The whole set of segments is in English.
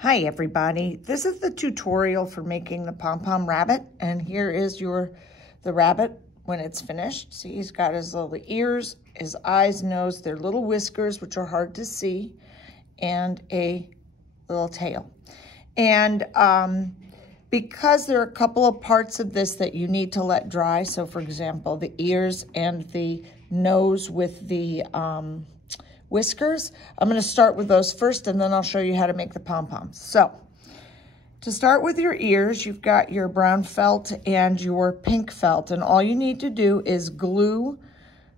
Hi everybody, this is the tutorial for making the pom-pom rabbit, and here is the rabbit when it's finished. See, he's got his little ears, his eyes, nose, their little whiskers, which are hard to see, and a little tail. And because there are a couple of parts of this that you need to let dry, so for example, the ears and the nose with the whiskers, I'm going to start with those first, and then I'll show you how to make the pom-poms. So to start with your ears, you've got your brown felt and your pink felt, and all you need to do is glue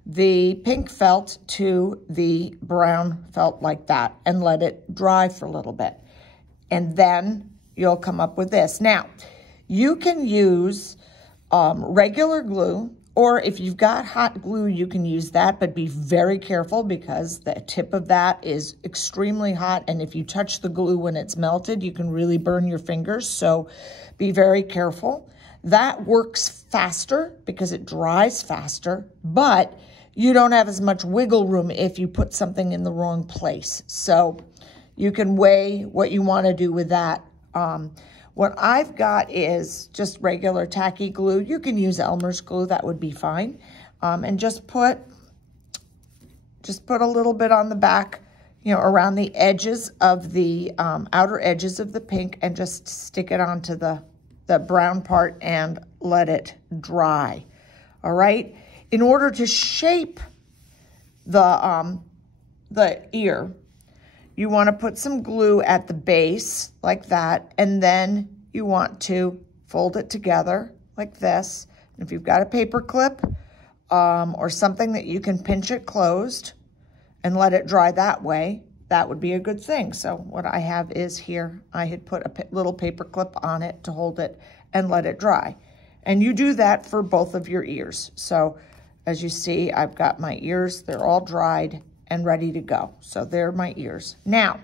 the pink felt to the brown felt like that and let it dry for a little bit. And then you'll come up with this. Now, you can use regular glue, or if you've got hot glue, you can use that, but be very careful because the tip of that is extremely hot, and if you touch the glue when it's melted, you can really burn your fingers, so be very careful. That works faster because it dries faster, but you don't have as much wiggle room if you put something in the wrong place. So you can weigh what you want to do with that. What I've got is just regular tacky glue. You can use Elmer's glue, that would be fine. And just put a little bit on the back, you know, around the edges of the outer edges of the pink, and just stick it onto the brown part and let it dry. All right. In order to shape the ear, you want to put some glue at the base like that, and then you want to fold it together like this. And if you've got a paper clip or something that you can pinch it closed and let it dry that way, that would be a good thing. So what I have is here, I had put a little paper clip on it to hold it and let it dry. And you do that for both of your ears. So as you see, I've got my ears, they're all dried and ready to go. So they're my ears. Now,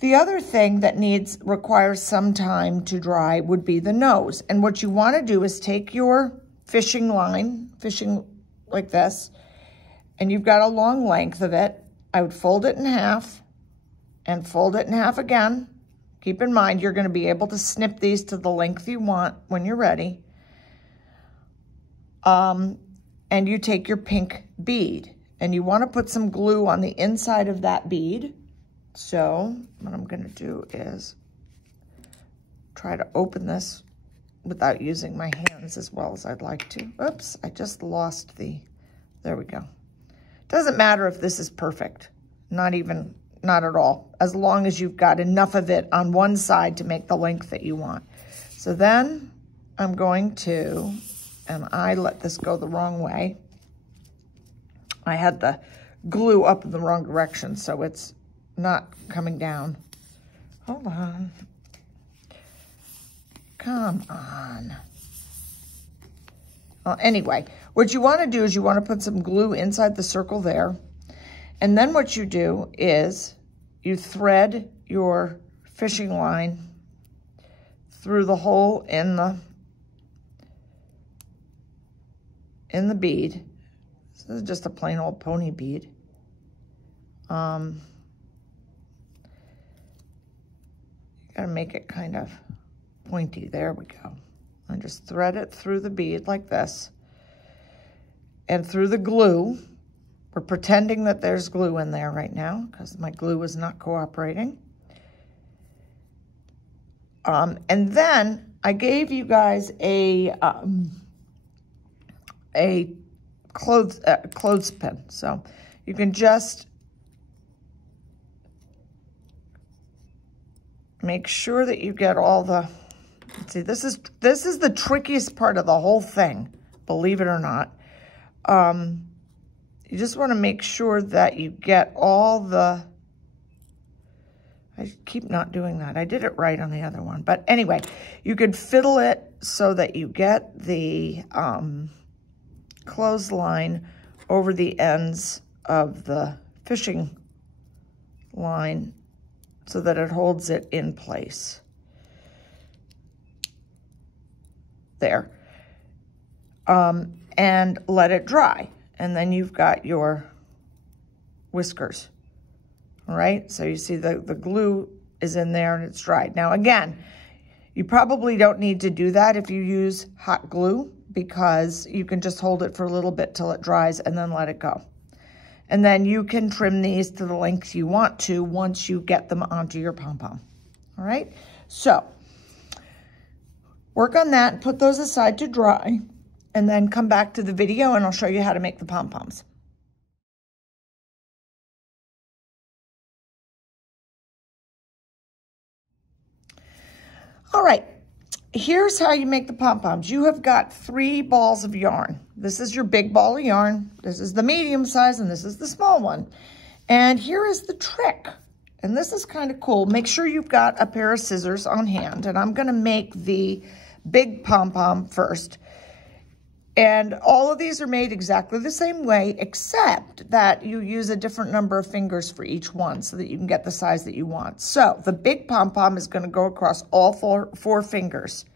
the other thing that requires some time to dry would be the nose. And what you want to do is take your fishing line, fishing like this, and you've got a long length of it. I would fold it in half and fold it in half again. Keep in mind, you're going to be able to snip these to the length you want when you're ready. And you take your pink bead, and you want to put some glue on the inside of that bead. So what I'm going to do is try to open this without using my hands as well as I'd like to. Oops, I just lost there we go. Doesn't matter if this is perfect, not at all, as long as you've got enough of it on one side to make the length that you want. So then I'm going to, and I let this go the wrong way. I had the glue up in the wrong direction, so it's not coming down. Hold on. Come on. Well, anyway, what you want to do is you want to put some glue inside the circle there. And then what you do is you thread your fishing line through the hole in the bead. This is just a plain old pony bead. You gotta make it kind of pointy. There we go. And just thread it through the bead like this. And through the glue. We're pretending that there's glue in there right now because my glue is not cooperating. And then I gave you guys a clothespin. So you can just make sure that you get all the, let's see, this is the trickiest part of the whole thing, believe it or not. You just want to make sure that you get all the, I keep not doing that. I did it right on the other one. But anyway, you could fiddle it so that you get the clothesline over the ends of the fishing line so that it holds it in place. There. And let it dry. And then you've got your whiskers. All right, so you see the glue is in there and it's dried. Now again, you probably don't need to do that if you use hot glue, because you can just hold it for a little bit till it dries and then let it go. And then you can trim these to the length you want to once you get them onto your pom-pom. All right, so work on that, put those aside to dry, and then come back to the video and I'll show you how to make the pom-poms. All right, here's how you make the pom-poms. You have got 3 balls of yarn. This is your big ball of yarn. This is the medium size and this is the small one. And here is the trick. And this is kind of cool. Make sure you've got a pair of scissors on hand. And I'm gonna make the big pom-pom first. And all of these are made exactly the same way, except that you use a different number of fingers for each one so that you can get the size that you want. So the big pom-pom is going to go across all four fingers.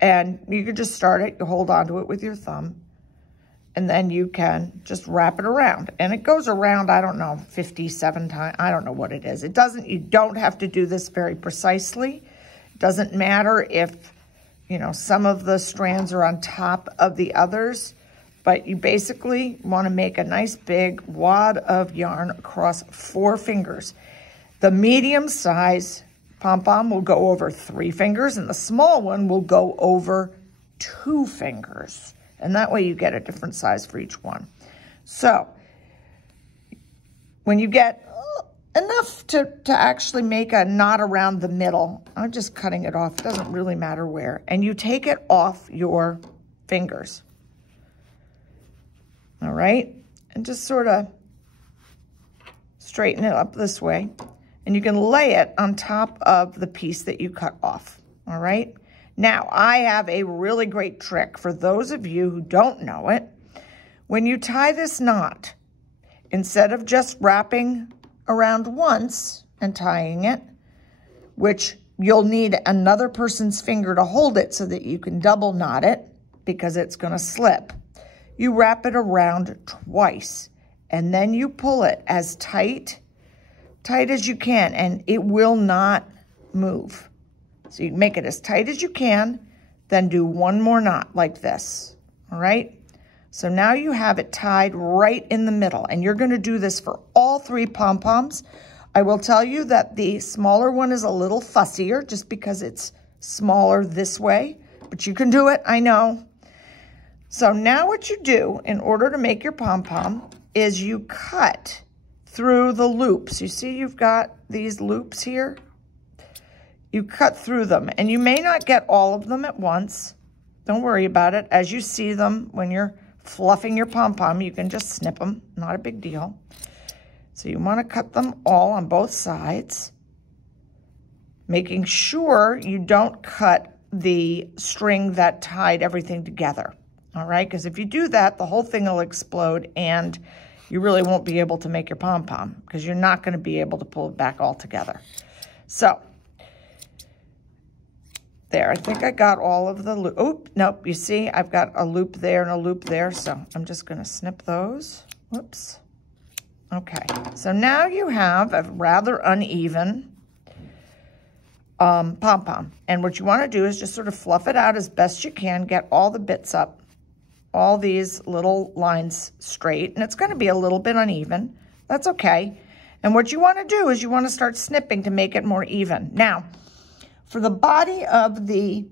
And you can just start it, you hold onto it with your thumb, and then you can just wrap it around. And it goes around, I don't know, 57 times. I don't know what it is. You don't have to do this very precisely. It doesn't matter if, you know, some of the strands are on top of the others, but you basically want to make a nice big wad of yarn across 4 fingers. The medium size pom-pom will go over 3 fingers and the small one will go over 2 fingers. And that way you get a different size for each one. So when you get enough to actually make a knot around the middle, I'm just cutting it off. It doesn't really matter where. And you take it off your fingers. All right? And just sort of straighten it up this way. And you can lay it on top of the piece that you cut off. All right? Now, I have a really great trick for those of you who don't know it. When you tie this knot, instead of just wrapping around once and tying it, which you'll need another person's finger to hold it so that you can double knot it because it's going to slip. You wrap it around twice and then you pull it as tight as you can, and it will not move. So you make it as tight as you can, then do one more knot like this. All right? So now you have it tied right in the middle, and you're going to do this for all 3 pom-poms. I will tell you that the smaller one is a little fussier just because it's smaller this way, but you can do it, I know. So now what you do in order to make your pom-pom is you cut through the loops. You see you've got these loops here? You cut through them, and you may not get all of them at once. Don't worry about it. As you see them when you're fluffing your pom-pom, you can just snip them, not a big deal. So you want to cut them all on both sides, making sure you don't cut the string that tied everything together, all right? Because if you do that, the whole thing will explode and you really won't be able to make your pom-pom because you're not going to be able to pull it back all together. So there, I think I got all of the loop. Oop, nope, you see, I've got a loop there and a loop there, so I'm just gonna snip those. Whoops. Okay, so now you have a rather uneven pom-pom. And what you wanna do is just sort of fluff it out as best you can, get all the bits up, all these little lines straight, and it's gonna be a little bit uneven. That's okay. And what you wanna do is you wanna start snipping to make it more even. Now, for the body of the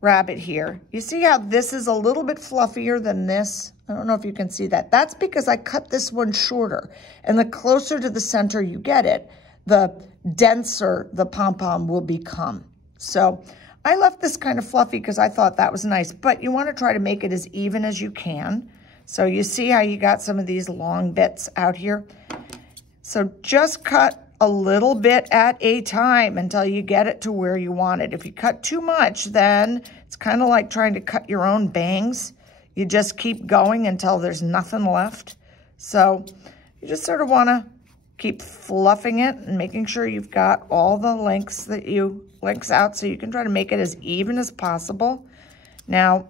rabbit here, you see how this is a little bit fluffier than this? I don't know if you can see that. That's because I cut this one shorter. And the closer to the center you get it, the denser the pom-pom will become. So I left this kind of fluffy because I thought that was nice, but you want to try to make it as even as you can. So you see how you got some of these long bits out here? So just cut a little bit at a time until you get it to where you want it. If you cut too much, then it's kind of like trying to cut your own bangs. You just keep going until there's nothing left. So you just sort of want to keep fluffing it and making sure you've got all the lengths out so you can try to make it as even as possible. Now,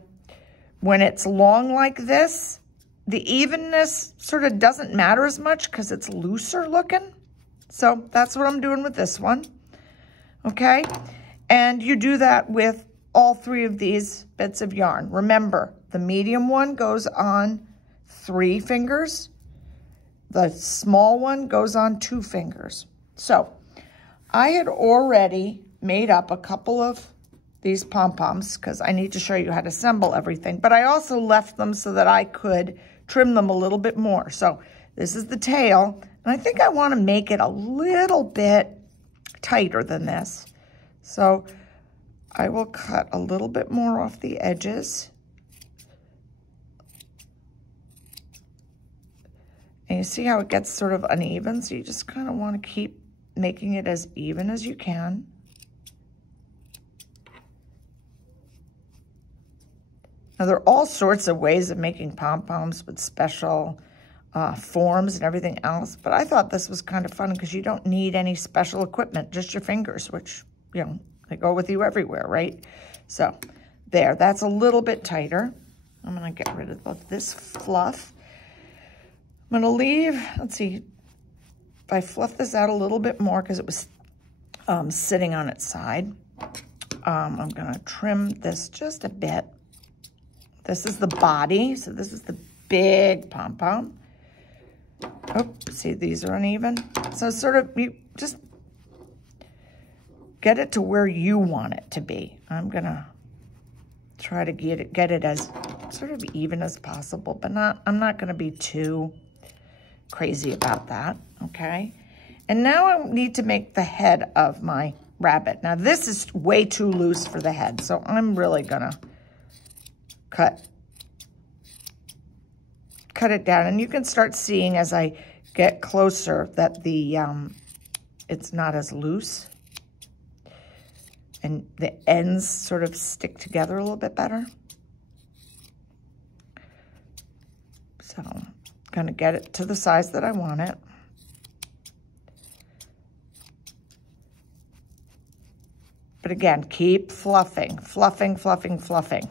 when it's long like this, the evenness sort of doesn't matter as much because it's looser looking. So that's what I'm doing with this one. okay? And you do that with all 3 of these bits of yarn. Remember, the medium one goes on 3 fingers. The small one goes on 2 fingers. So I had already made up a couple of these pom-poms because I need to show you how to assemble everything, but I also left them so that I could trim them a little bit more. So this is the tail, and I think I want to make it a little bit tighter than this. So I will cut a little bit more off the edges. And you see how it gets sort of uneven? So you just kind of want to keep making it as even as you can. Now, there are all sorts of ways of making pom-poms with special forms and everything else, but I thought this was kind of fun because you don't need any special equipment, just your fingers, which, you know, they go with you everywhere, right? So there, that's a little bit tighter. I'm gonna get rid of this fluff. I'm gonna leave, let's see, if I fluff this out a little bit more because it was sitting on its side, I'm gonna trim this just a bit. This is the body, so this is the big pom-pom. Oh, see, these are uneven. So sort of, you just get it to where you want it to be. I'm gonna try to get it as sort of even as possible, but I'm not gonna be too crazy about that, okay? And now I need to make the head of my rabbit. Now this is way too loose for the head, so I'm really gonna cut it down, and you can start seeing as I get closer that the it's not as loose, and the ends sort of stick together a little bit better. So I'm gonna get it to the size that I want it. But again, keep fluffing, fluffing, fluffing, fluffing.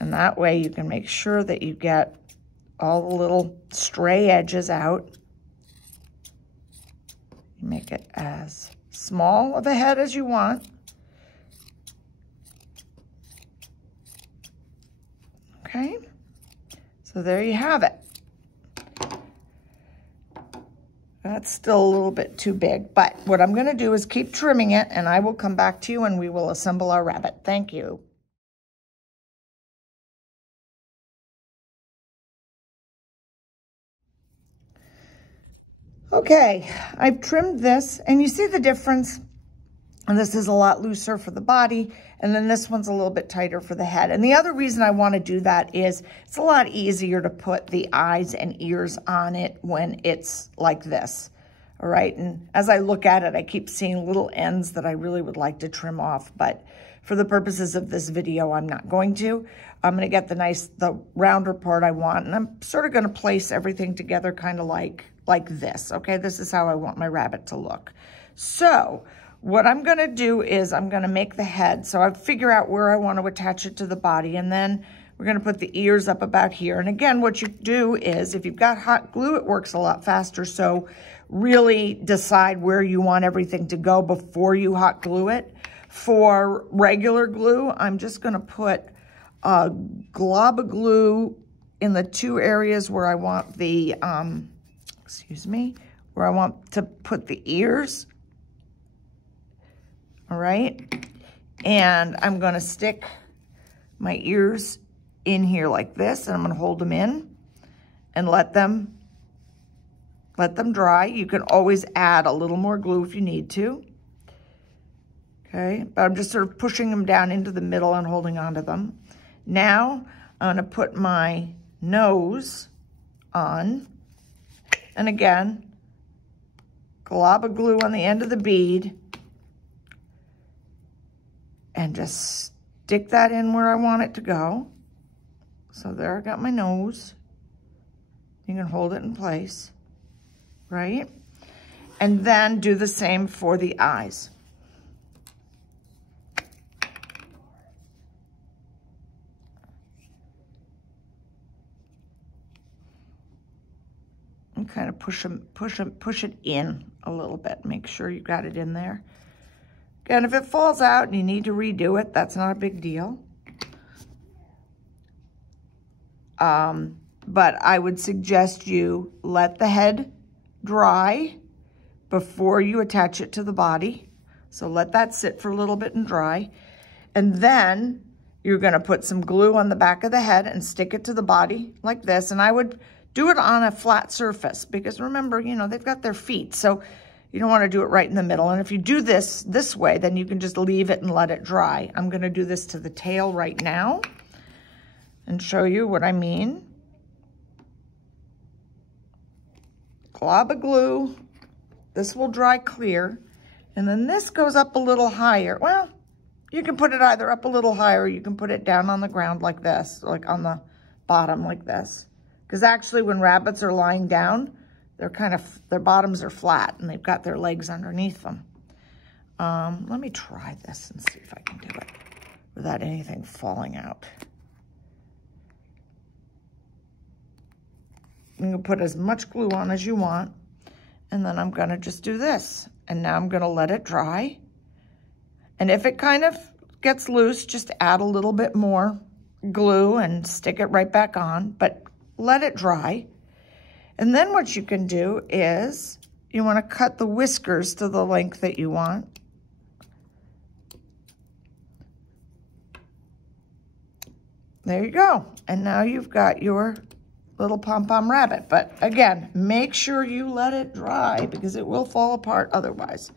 And that way you can make sure that you get all the little stray edges out. You make it as small of a head as you want. Okay, so there you have it. That's still a little bit too big, but what I'm gonna do is keep trimming it, and I will come back to you and we will assemble our rabbit. Thank you. Okay, I've trimmed this, and you see the difference? And this is a lot looser for the body, and then this one's a little bit tighter for the head. And the other reason I want to do that is it's a lot easier to put the eyes and ears on it when it's like this, all right? And as I look at it, I keep seeing little ends that I really would like to trim off, but for the purposes of this video, I'm not going to. I'm going to get the rounder part I want, and I'm sort of going to place everything together kind of like this, okay? This is how I want my rabbit to look. So what I'm going to do is I'm going to make the head. So I figure out where I want to attach it to the body, and then we're going to put the ears up about here. And again, what you do is if you've got hot glue, it works a lot faster. So really decide where you want everything to go before you hot glue it. For regular glue, I'm just going to put a glob of glue in the 2 areas where I want the, where I want to put the ears. All right, and I'm gonna stick my ears in here like this, and I'm gonna hold them in and let them dry. You can always add a little more glue if you need to. Okay, but I'm just sort of pushing them down into the middle and holding onto them. Now I'm gonna put my nose on, and again, glob of glue on the end of the bead, and just stick that in where I want it to go. So there, I got my nose. You can hold it in place, right? And then do the same for the eyes. And kind of push it in a little bit. Make sure you got it in there. Again, if it falls out and you need to redo it, that's not a big deal. But I would suggest you let the head dry before you attach it to the body. So let that sit for a little bit and dry. And then you're gonna put some glue on the back of the head and stick it to the body like this. And I would do it on a flat surface because remember, you know, they've got their feet. So you don't wanna do it right in the middle. And if you do this way, then you can just leave it and let it dry. I'm gonna do this to the tail right now and show you what I mean. Glob of glue. This will dry clear. And then this goes up a little higher. Well, you can put it either up a little higher or you can put it down on the ground like this, like on the bottom like this. Because actually when rabbits are lying down, they're their bottoms are flat and they've got their legs underneath them. Let me try this and see if I can do it without anything falling out. You can put as much glue on as you want. And then I'm gonna just do this. And now I'm gonna let it dry. And if it kind of gets loose, just add a little bit more glue and stick it right back on, but let it dry. And then what you can do is you wanna cut the whiskers to the length that you want. There you go. And now you've got your little pom-pom rabbit. But again, make sure you let it dry because it will fall apart otherwise.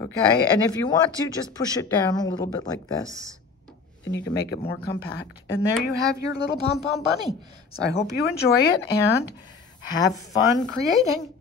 Okay, and if you want to, just push it down a little bit like this and you can make it more compact. And there you have your little pom-pom bunny. So I hope you enjoy it and have fun creating.